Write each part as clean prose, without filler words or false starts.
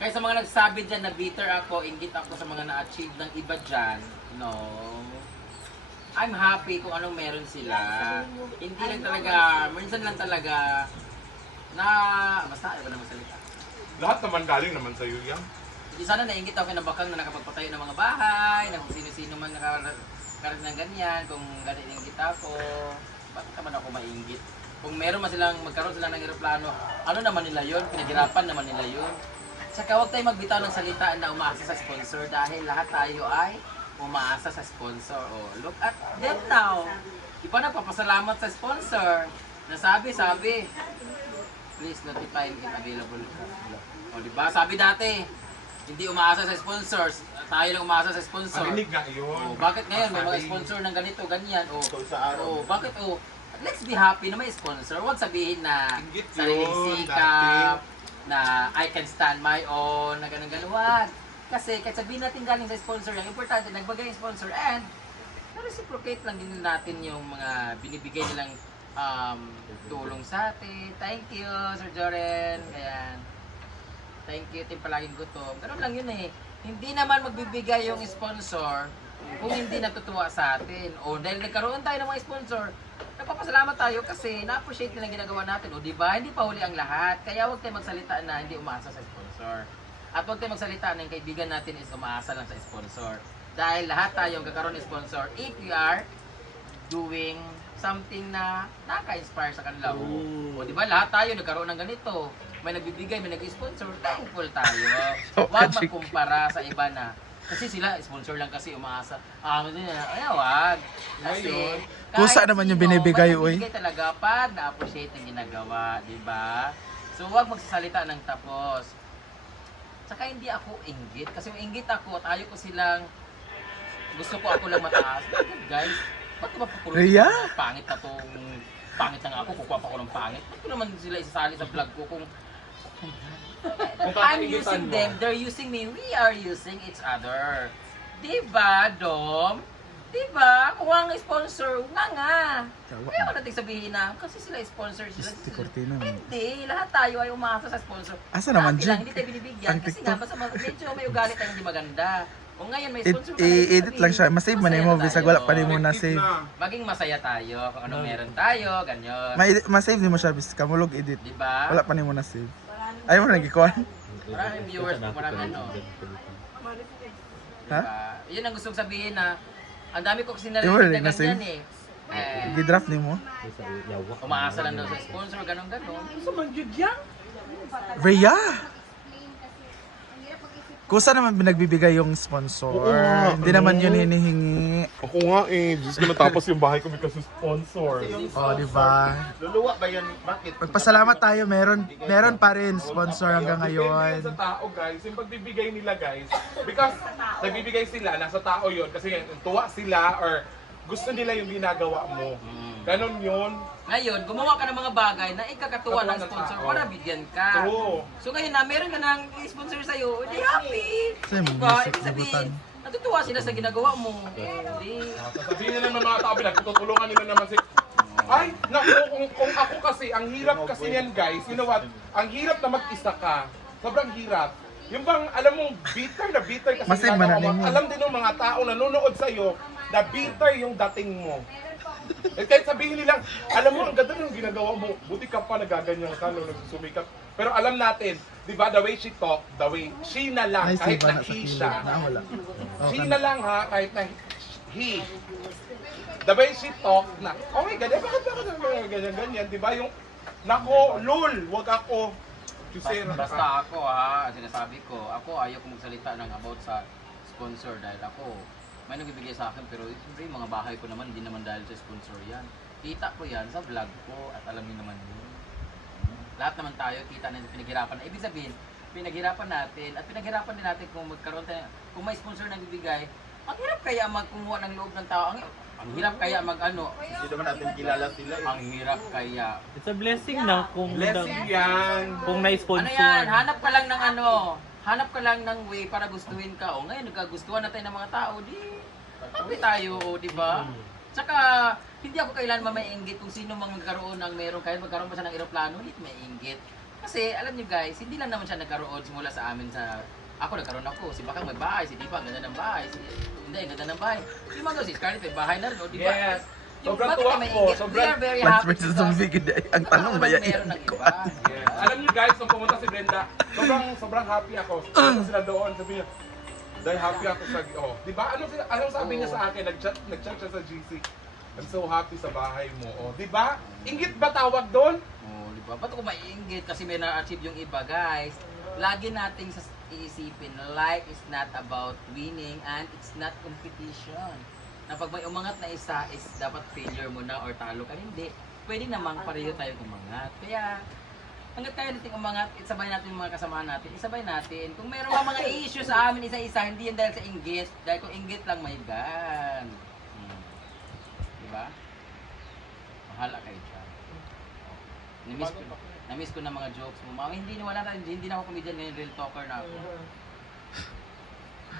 Kaya sa mga nagsabi dyan na bitter ako, inggit ako sa mga na-achieve ng iba dyan, no. I'm happy kung anong meron sila. Hindi lang talaga, minsan lang talaga, na, basta, iba naman salita. Lahat naman galing naman sa'yo yan. Hindi sana nainggit ako kinabakang na nakapagpatayo ng mga bahay, na kung sino-sino man nakakaroon ng ganyan, kung ganyan inggit ako, bakit naman ako mainggit? Kung meron man silang, magkaroon sila ng eroplano, ano naman nila yun? Pinaghirapan naman nila yun. Saka huwag tayo magbitaw ng salita na umaasa sa sponsor dahil lahat tayo ay umaasa sa sponsor. Oh, look at them now. Iba na papasalamat sa sponsor. Nasabi, please notify if available. O, diba? Sabi dati, hindi umaasa sa sponsors. Tayo lang umaasa sa sponsor. Parinig nga yun. Oh, bakit ngayon may mga sponsor ng ganito, ganyan? Oh, bakit? Oh, let's be happy na may sponsor. Huwag sabihin na Inggit sariling yun, sikap, na I can stand my own, na ganun-ganun. Wag. Kasi kahit sabihin natin galing sa sponsor, yung importante, nagbagay yung sponsor and na-reciprocate lang din natin yung mga binibigay nilang tulong sa atin. Thank you, Sir Joren. Ayan. Thank you, team palaging gutom. Ganun lang yun eh. Hindi naman magbibigay yung sponsor kung hindi natutuwa sa atin. O dahil nagkaroon tayo ng mga sponsor, nagpapasalamat tayo kasi na-appreciate nila ginagawa natin. O diba? Hindi pa huli ang lahat. Kaya huwag tayo magsalita na hindi umaasa sa sponsor. At huwag tayo magsalita na yung kaibigan natin is umaasa lang sa sponsor. Dahil lahat tayo kakaroon ng sponsor if we are doing something na nakaka-inspire sa kanila. O diba? Lahat tayo nagkaroon ng ganito. May nagbibigay, may nag-sponsor, thankful tayo. Huwag magkumpara sa iba na kasi sila, sponsor lang kasi umaasa. Ay, wag. Kasi, Kusa naman yung binibigay, uy. binibigay talaga pag na-appreciate ang ginagawa, di ba? So, huwag magsasalita ng tapos. Saka hindi ako inggit. Kasi yung inggit ako at ayaw ko silang, gusto ko ako lang mataas. Guys, ba't ba papuloy? Rhea? Pangit na tong, pangit na nga ako, kukuha pa ako ng pangit. Ba't ko naman sila isasali sa vlog ko kung I'm using them, they're using me, we are using each other. Diba, Dom? Diba? Kung ang sponsor, nga. Kaya ako natin sabihin na, kasi sila sponsor sila. Este Cortina. Hindi, lahat tayo ay umaasa sa sponsor. Asa naman, Dati lang, Jig? hindi tayo binibigyan. Ang Kasi TikTok. nga, basta medyo may ugali tayong hindi maganda. Kung ngayon may sponsor ka na, I-edit lang siya. Masave man masaya mo. na Bisag tayo. wala pa rin mo na save. Maging masaya tayo kung ano meron tayo, ganyan. Ma-save din mo siya. Bis kamulog edit. Diba? Wala pa rin mo na save. Ayaw mo na nagikuhan. Maraming viewers, maraming ano. Ha? Yun ang gustong sabihin na ang dami ko kasi Di ba, narinig na na-save? ganyan eh. Gidraft ni mo. Umaasa lang daw sa sponsor, ganun-ganun. Rhea! Kusa naman binagbibigay yung sponsor. Oo nga, Hindi naman yun hinihingi. Ako nga eh, Diyos ko natapos yung bahay ko because of sponsor. O, di ba? Luluwa ba yan? Bakit? Magpasalamat tayo. Meron pa rin sponsor hanggang Depende ngayon. yun sa tao guys, yung pagbibigay nila guys. Because nagbibigay sila, nasa tao yun. Kasi tuwa sila or gusto nila yung ginagawa mo. Ganon yun. Ngayon, gumawa ka ng mga bagay na ikakatuwa ng Katuwa ng sponsor tao. para bigyan ka. True. So ngayon na, meron ka ng sponsor sa'yo, hindi happy. Sa'yo, Diba? music, Ibig sabihin, libutan. natutuwa sila sa ginagawa mo. Hindi. Sasabihin nila ng mga tao, pinagtutulungan nila naman si... Ay, naku, kung ako kasi, ang hirap kasi yan guys, you know what? Ang hirap na mag-isa ka. Sobrang hirap. Yung bang, alam mo, bitter kasi Masay ginagawa mo. mananin mo. Alam din ng mga tao na nanonood sa'yo na bitter yung dating mo. Eh, kahit sabihin nilang, alam mo, ang ganda ng ginagawa mo, buti ka pa nagaganyan ka nung nagsusumikap. Pero alam natin, di ba, the way she talk, the way, she na lang, Ay, kahit save na na sa he kilid. siya. Wala. She na lang ha, kahit na he. The way she talk na, oh my God, bakit ganyan, di ba? Yung, nako, lul, wag ako. Kusera ka. Basta ako ha, sinasabi ko, ako ayaw ko magsalita ng about sa sponsor dahil ako may nagbibigay sa akin pero siyempre yung mga bahay ko naman hindi naman dahil sa sponsor yan. Kita ko yan sa vlog ko at alam niyo naman yun. Lahat naman tayo kita na pinaghirapan. Ibig sabihin, pinaghirapan natin at pinaghirapan din natin kung magkaroon tayo, kung may sponsor na nagbibigay, ang hirap kaya magkumuha ng loob ng tao. Ang hirap kaya mag-ano. Hindi naman natin kilala sila eh. Ang hirap kaya. It's a blessing na kung Blessing yan. kung na-sponsor. Ano yan? Hanap ka lang ng ano. Hanap ka lang ng way para gustuhin ka. O ngayon, nagkagustuhan na tayo ng mga tao. Di, happy tayo, o, di ba? Tsaka, hindi ako kailanman may inggit kung sino mang magkaroon ng meron. Kahit magkaroon pa siya ng eroplano, hindi may inggit. Kasi alam niyo guys, hindi lang naman siya nagkaroon simula sa amin sa nagkaroon ako, si Bakang may bahay, si Dipa ang ganda ng bahay, hindi, ang ganda ng bahay. Si Mango, si Scarlett may bahay na rin, o, di ba? Yes. Yung Sobrang bakit tuwa kami ko, ingit, sobrang- we are very Plants happy versus zombie, ganda. Ang tanong ba yan? meron ng Hindi ko iba. Yes. Alam niyo guys, nung pumunta si Brenda, sobrang happy ako. Pumunta sila doon, sabi niya, dahil happy ako sa, di ba? Anong sabi niya sa akin? Nag-chat siya sa GC. I'm so happy sa bahay mo. Di ba? Inggit ba tawag doon? Oh, di ba? Ba't ako maiinggit kasi may na-achieve yung iba, guys? Lagi nating iisipin, life is not about winning and it's not competition. Na pag may umangat na isa is dapat failure mo na or talo ka. Hindi. Pwede namang pareho tayong umangat. Kaya, hanggat kaya natin umangat, isabay natin yung mga kasama natin, isabay natin. Kung meron ka mga issue sa amin isa-isa, hindi yan dahil sa inggit. Dahil kung inggit lang, may gan. Diba? Mahala kayo dyan. Namiss ko na mga jokes mo. Hindi na ako comedian ngayon, real talker na ako.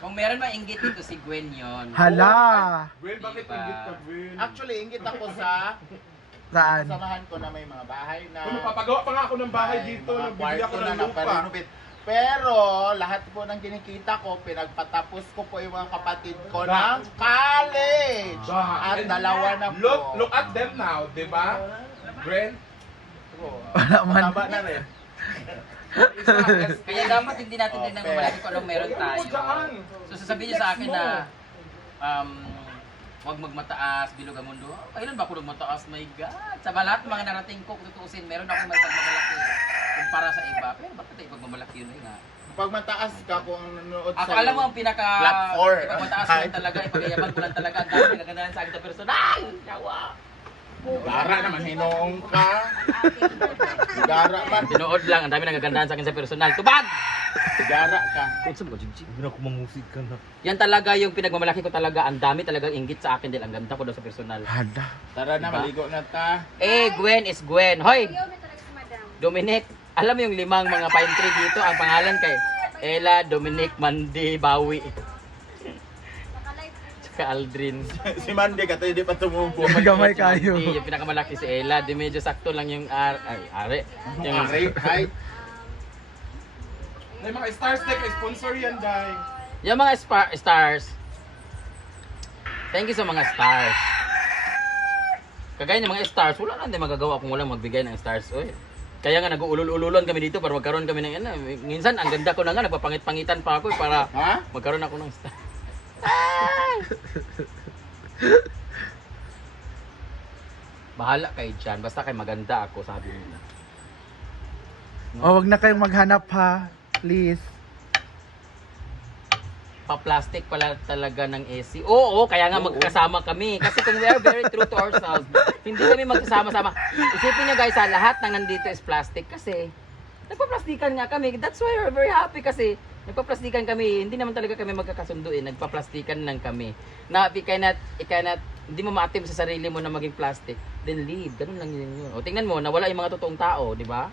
Kung meron mainggit dito si Gwen yon. Hala! Will, bakit Diba? inggit ka, Will? Actually, ingit ako sa Saan? samahan ko na may mga bahay na Kung magpapagawa pa nga ako ng bahay may dito, mga nagbibili ako kwarto ng na lupa. naparenovate. Pero lahat po ng kinikita ko, pinagpatapos ko po yung mga kapatid ko ng college. At And dalawa na po. Look at them now, di ba? Brent, Wala man. Tama na rin. isa, Kaya dapat hindi natin din nang mamalaki kung anong meron Ano tayo. mo dyan? So sasabihin niyo sa akin na huwag magmataas, bilog ang mundo. Kailan ba ako nagmataas? My God! Sa lahat ng mga narating ko, kung tutuusin, meron akong may pagmamalaki kumpara sa iba. Pero bakit tayo pagmamalaki yun nga? Pag mataas ka kung nanonood Ako alam mo ang pinaka Flat four. ipagmataas ko lang talaga, ipagayaban ko lang talaga. Ang dami nagagandahan sa akin sa personal! Yawa! Gara naman, hinoong ka. Gara man. Tinood lang, ang dami nagagandahan sa akin sa personal. Tubag! Gara ka. Hindi na ako mamusik ka na. Yan talaga yung pinagmamalaki ko talaga. Ang dami talagang inggit sa akin dahil ang ganda ko daw sa personal. Hala. Tara na, Diba? maligo na ta. Gwen is Gwen. Hoy! Dominic, alam mo yung 5 mga pine tree dito, ang pangalan kay Ella, Dominic, Mandy, Bawi. Tsaka Aldrin. Si Mandy ka, hindi pa tumubo. Gamay kayo. Yung pinakamalaki si Ella, di medyo sakto lang yung are. Yung Height. May mga stars like sponsor yan, Day. yung mga stars. Thank you sa mga stars. Kagaya ng mga stars, wala na din magagawa kung walang magbigay ng stars. Oy. Kaya nga nag-uulul-ululan kami dito para magkaroon kami ng ano. Minsan ang ganda ko na nga, nagpapangit-pangitan pa ako para Ha? magkaroon ako ng star. Bahala kayo dyan, basta kayo maganda ako, sabi nila. O, wag na kayong maghanap ha. Please. Pa-plastic pala talaga ng AC. Oo, kaya nga magkasama kami. Kasi kung we are very true to ourselves, hindi kami magsasama-sama. Isipin nyo guys, lahat ng nandito is plastic kasi nagpa-plastikan nga kami. That's why we're very happy kasi nagpa-plastikan kami. Hindi naman talaga kami magkakasunduin. Nagpa-plastikan lang kami. Na if you cannot, hindi mo ma-attempt sa sarili mo na maging plastic, then leave. Ganun lang yun. O tingnan mo, nawala yung mga totoong tao, di ba?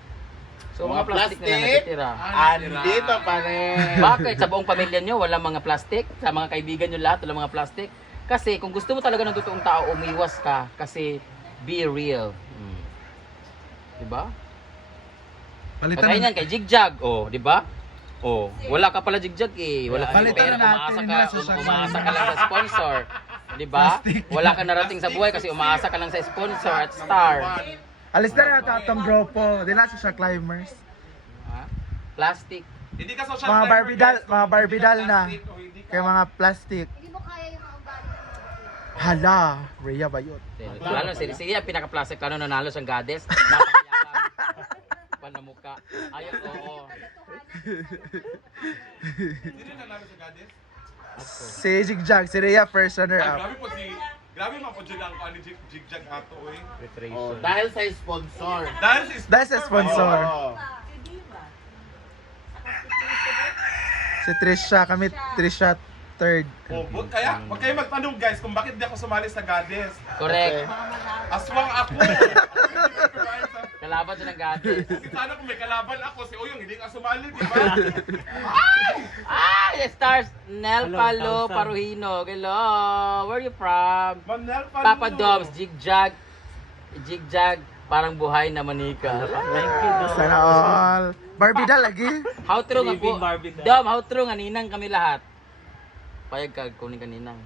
So mga plastic na lang natitira. Andito pa rin. Bakit? Sa buong pamilya nyo, wala mga plastic? Sa mga kaibigan nyo lahat, wala mga plastic? Kasi kung gusto mo talaga ng totoong tao, umiwas ka. Kasi be real. Diba? Palitan Kagaya niyan kay Jigjag. Oh, diba? Oh, wala ka pala Jigjag eh. Wala kang Palitan pera. natin na sa Umaasa ka lang sa sponsor. Diba? Wala ka narating sa buhay kasi umaasa ka lang sa sponsor at star. Alis na natin atong grupo. Di na siya climbers. Ha? Plastic. Hindi ka social Mga climber, Barbie doll, guys. Kung mga hindi Barbie ka doll na. plastic o hindi ka- Kaya mga plastic. Hindi mo kaya yung mga ugali ng mga bakit. Hala. Rhea Bayot. Lalo si Rizia, pinaka-plastic lalo nanalo siyang goddess. Napakayabang. Panamuka. Ayaw, oo. Sino nanalo sa Goddess? Si Jigjag, si Rhea first runner Ay, up. grabe man po dyan ang ano, jigjag ato eh. Oh, dahil sa sponsor. Dahil Dahil sa sponsor. Oh. Si Trisha, kami Trisha third. Kaya, wag kayo magtanong guys kung bakit di ako sumali sa Goddess. Correct. Aswang ako. Kalaban siya ng goddess. Kasi sana kung may kalaban ako, si Uyong hindi ka sumali, di ba? Yes, stars. Nel Hello, Palo Tausan. Paruhino. Hello. Where are you from? Manel pa Papa Doms, Jigjag. Jigjag. Parang buhay na manika. Sana all. Barbie da lagi. How true nga po. Living Barbie na. Dom, how true nga ninang kami lahat. Payag ka kunin ka ninang.